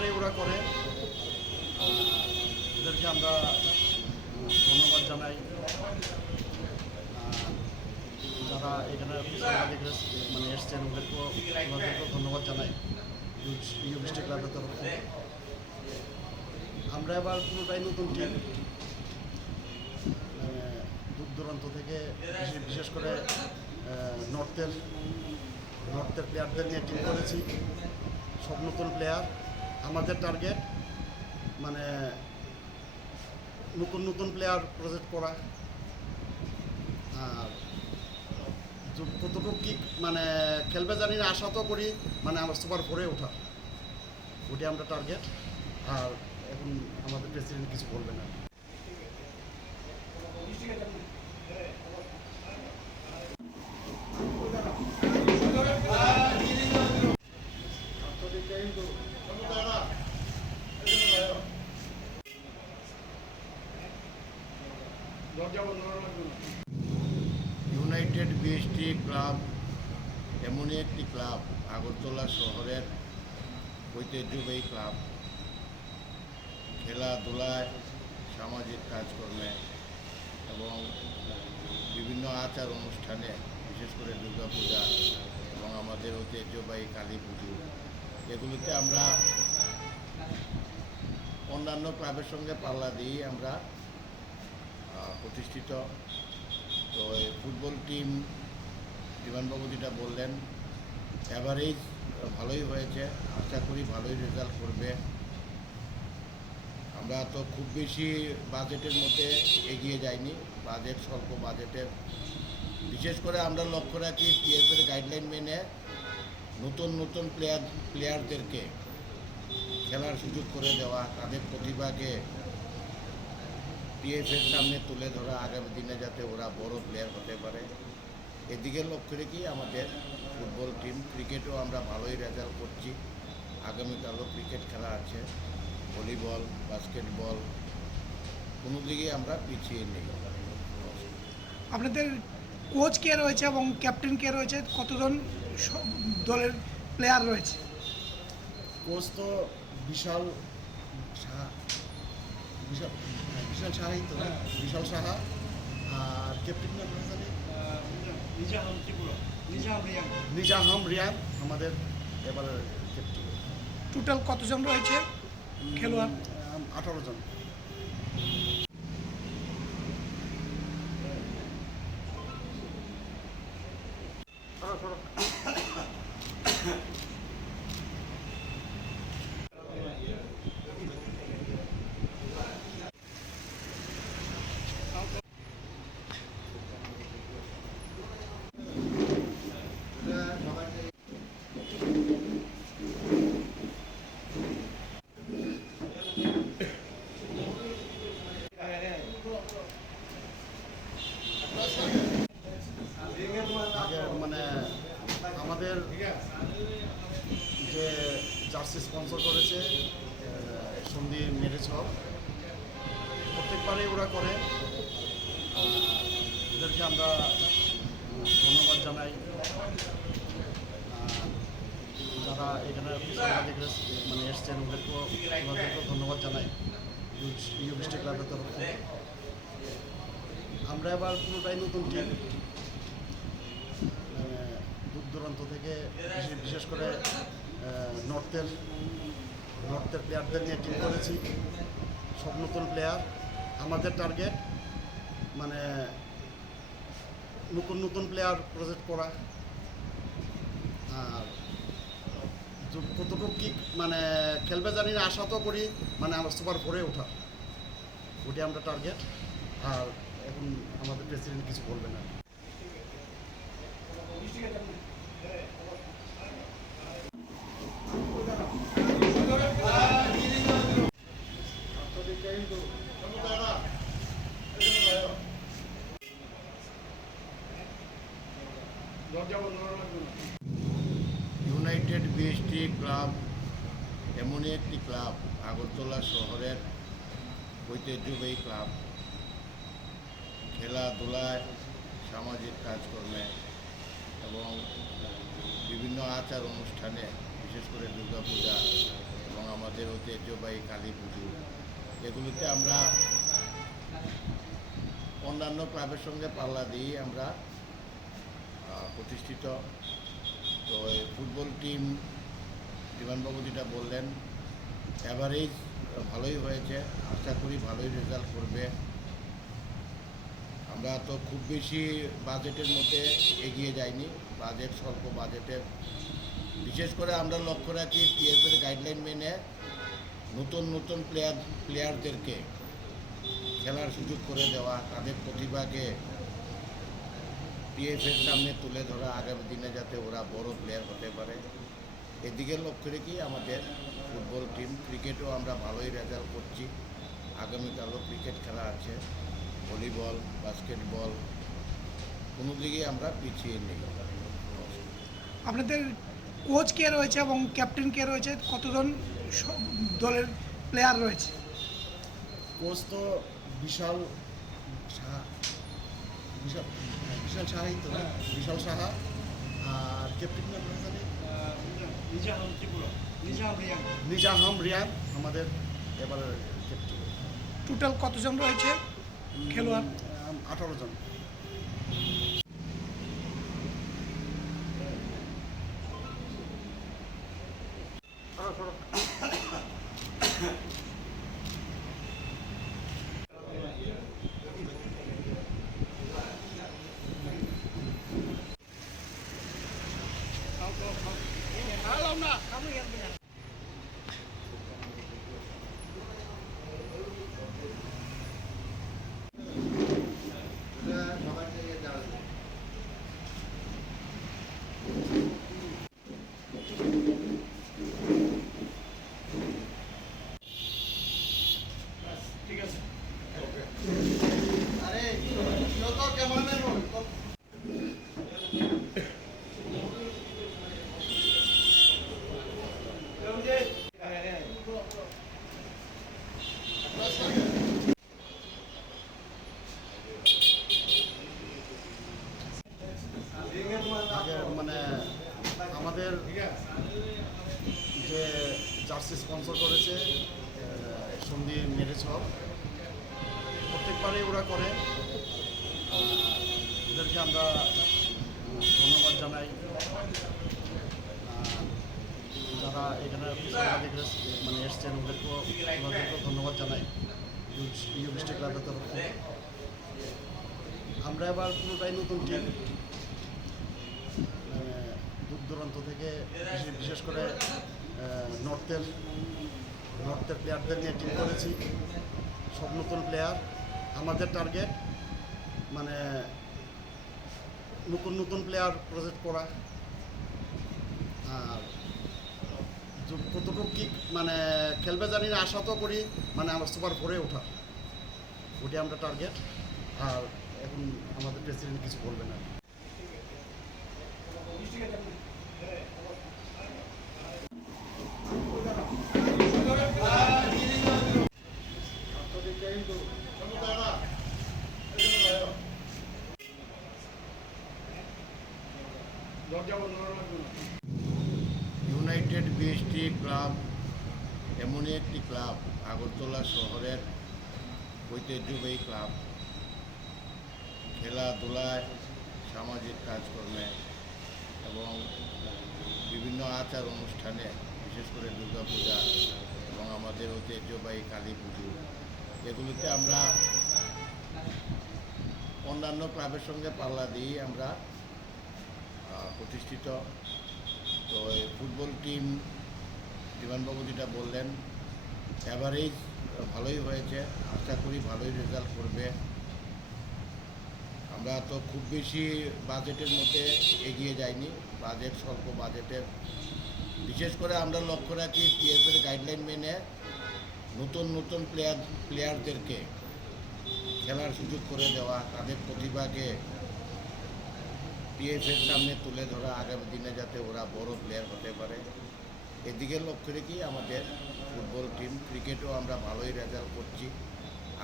প্রত্যেকবারই ওরা করে। আহ, ওদেরকে আমরা ধন্যবাদ জানাই। যারা এখানে মানে এসছেন ওদেরকেও ধন্যবাদ জানাই। ডিস্ট্রিক্ট ক্লাবের থেকে। আমরা এবার পুরোটাই নতুন টিম দূর দূরান্ত থেকে বিশেষ- বিশেষ করে নর্থের নর্থের প্লেয়ারদের নিয়ে টিম করেছি। সব নতুন প্লেয়ার আমাদের টার্গেট মানে নতুন নতুন প্লেয়ার প্রজেক্ট করা। আর কতটুকু কি মানে খেলবে জানি না, আশা তো করি মানে আমার সুপার ফোরে ওঠা। ওটি আমরা টার্গেট আর এখন আমাদের প্রেসিডেন্ট কিছু বলবে না। ইউনাইটেড বিএসটি ক্লাব এমনই একটি ক্লাব, আগরতলা শহরের ঐতিহ্যবাহী ক্লাব। খেলাধুলায়, সামাজিক কাজকর্মে এবং বিভিন্ন আচার অনুষ্ঠানে, বিশেষ করে দুর্গাপূজা এবং আমাদের ঐতিহ্যবাহী কালী পুজো। এগুলিতে আমরা অন্যান্য ক্লাবের সঙ্গে পাল্লা দিয়ে আমরা প্রতিষ্ঠিত। তো এই ফুটবল টিম বিমানবাবু যেটা বললেন অ্যাভারেজ ভালোই হয়েছে। আশা করি ভালোই রেজাল্ট করবে। আমরা তো খুব বেশি বাজেটের মধ্যে এগিয়ে যাইনি। বাজেট স্বল্প বাজেটের বিশেষ করে আমরা লক্ষ্য রাখি টিএফের গাইডলাইন মেনে নতুন নতুন প্লেয়ার প্লেয়ারদেরকে খেলার সুযোগ করে দেওয়া, তাদের প্রতিভাকে টিএফের সামনে তুলে ধরা আগামী দিনে যাতে ওরা বড় প্লেয়ার হতে পারে। এদিকে লক্ষ্য রেখেই আমাদের ফুটবল টিম ক্রিকেটও আমরা ভালোই রেজাল্ট করছি। আগামীকালও ক্রিকেট খেলা আছে ভলিবল বাস্কেটবল কোনো দিকেই আমরা পিছিয়ে নেই। আপনাদের কোচ কে রয়েছে এবং ক্যাপ্টেন কে রয়েছে? কতজন দলের প্লেয়ার রয়েছে? কোচ তো বিশাল বিশাল বিশাল সাহাই তো বিশাল সাহা আর ক্যাপ্টেন নাম কি জানি? নিজাহাম রিয়াম আমাদের এবারের ক্যাপ্টেন টোটাল কতজন রয়েছে? খেলোয়াড়? আঠারো জন আগে মানে আমাদের যে জার্সি স্পন্সর করেছে সন্ধি মেরেজ হল প্রত্যেকবারই ওরা করে। ওদেরকে আমরা ধন্যবাদ জানাই। যারা এখানে মানে এসছেন, ওদেরকেও ধন্যবাদ জানাই। ইউ ডিস্ট্রিক্ট ক্লাবের তরফ থেকে। আমরা এবার পুরোটাই নতুন টিম দূর দূরান্ত থেকে বিশেষ করে নর্থের নর্থের প্লেয়ারদের নিয়ে টিম করেছি। সব নতুন প্লেয়ার আমাদের টার্গেট মানে নতুন নতুন প্লেয়ার প্রজেক্ট করা। আর কতটুকু কি মানে খেলবে জানি না, আশা তো করি মানে আমার সুপার ফোরে ওঠা ওটি আমরা টার্গেট আর এখন আমাদের প্রেসিডেন্ট কিছু বলবে না। ক্লাব, এমনই একটি ক্লাব, আগরতলা শহরের ঐতিহ্যবাহী ক্লাব। খেলাধুলায়, সামাজিক কাজকর্মে এবং বিভিন্ন আচার অনুষ্ঠানে, বিশেষ করে দুর্গাপূজা এবং আমাদের ঐতিহ্যবাহী কালী পুজো, এগুলিতে আমরা অন্যান্য ক্লাবের সঙ্গে পাল্লা দিয়ে আমরা প্রতিষ্ঠিত। তো ফুটবল টিম বিমানবাবু যেটা বললেন অ্যাভারেজ ভালোই হয়েছে, আশা করি ভালোই রেজাল্ট করবে। আমরা তো খুব বেশি বাজেটের মধ্যে এগিয়ে যাইনি বাজেট স্বল্প বাজেটের বিশেষ করে আমরা লক্ষ্য রাখি টিএফের গাইডলাইন মেনে নতুন নতুন প্লেয়ার প্লেয়ারদেরকে খেলার সুযোগ করে দেওয়া, তাদের প্রতিভাকে টিএফের সামনে তুলে ধরা, আগামী দিনে যাতে ওরা বড় প্লেয়ার হতে পারে। এদিকে লক্ষ্য রেখেই আমাদের ফুটবল টিম ক্রিকেটও আমরা ভালোই রেজাল্ট করছি। আগামীকালও ক্রিকেট খেলা আছে ভলিবল বাস্কেটবল কোনো দিকেই আমরা পিছিয়ে নেই। আপনাদের কোচ কে রয়েছে এবং ক্যাপ্টেন কে রয়েছে? কতজন দলের প্লেয়ার রয়েছে? কোচ তো বিশাল সাহা বিশাল বিশাল সাহাই তো বিশাল সাহা। আর ক্যাপ্টেন নিজাহাম রিয়ান আমাদের এবারের টোটাল কতজন রয়েছে? খেলোয়াড়? আঠারো জন আরে যত ক্যামেরাম্যান হল আগে মানে আমাদের যে জার্সি স্পন্সর করেছে আহ, সন্ধি মেরেছ প্রত্যেকবারই ওরা করে আহ, ওদেরকে আমরা উম, ধন্যবাদ জানাই আহ, যারা এখানে সাংবাদিক মানে এসছেন ওদেরকেও ওনাদেরকেও ধন্যবাদ জানাই ডিস্ট্রিক্ট ক্লাবের তরফ আমরা এবার পুরোটাই নতুন টিম মানে দূর দূরান্ত থেকে বিশেষ- করে নর্থের নর্থের প্লেয়ারদের নিয়ে টিম করেছি। সব নতুন প্লেয়ার আমাদের টার্গেট মানে নতুন নতুন প্লেয়ার প্রজেক্ট করা। আর কতটুকু কি মানে খেলবে জানি আশা তো করি মানে আমার সুপার ফোরে ওঠা ওটি আমরা টার্গেট আর এখন আমাদের প্রেসিডেন্ট কিছু বলবে না। ইউনাইটেড বিএসটি ক্লাব এমনই একটি ক্লাব আগরতলা শহরের ঐতিহ্যবাহী ক্লাব। খেলাধুলায়, সামাজিক কাজকর্মে এবং বিভিন্ন আচার অনুষ্ঠানে, বিশেষ করে দুর্গাপূজা এবং আমাদের ঐতিহ্যবাহী কালী পুজো, এগুলিতে আমরা অন্যান্য ক্লাবের সঙ্গে পাল্লা দিয়ে আমরা প্রতিষ্ঠিত। তো ফুটবল টিম বিমানবাবু যেটা বললেন অ্যাভারেজ ভালোই হয়েছে। আশা করি ভালোই রেজাল্ট করবে। আমরা তো খুব বেশি বাজেটের মধ্যে এগিয়ে যাইনি। বাজেট স্বল্প বাজেটের বিশেষ করে আমরা লক্ষ্য রাখি টিএফের গাইডলাইন মেনে নতুন নতুন প্লেয়ার প্লেয়ারদেরকে খেলার সুযোগ করে দেওয়া, তাদের প্রতিভাকে টিএফের সামনে তুলে ধরা আগামী দিনে যাতে ওরা বড় প্লেয়ার হতে পারে। এদিকে লক্ষ্য রেখেই আমাদের ফুটবল টিম ক্রিকেটও আমরা ভালোই রেজাল্ট করছি।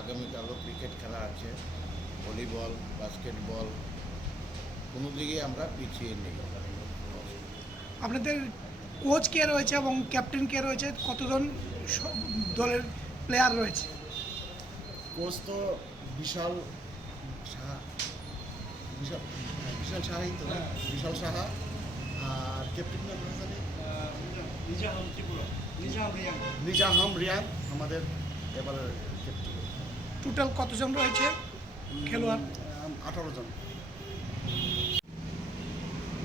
আগামীকালও ক্রিকেট খেলা আছে ভলিবল বাস্কেটবল কোনো দিকে আমরা পিছিয়ে নেই। আপনাদের কোচ কে রয়েছে এবং ক্যাপ্টেন কে রয়েছে? কতজন দলের প্লেয়ার রয়েছে? কোচ তো বিশাল সাহা বিশাল বিশাল সাহাই তো বিশাল সাহা। আর ক্যাপ্টেন নিজাম রিয়াং। আমাদের এবারের টোটাল কতজন রয়েছে খেলোয়াড়? আঠারো জন।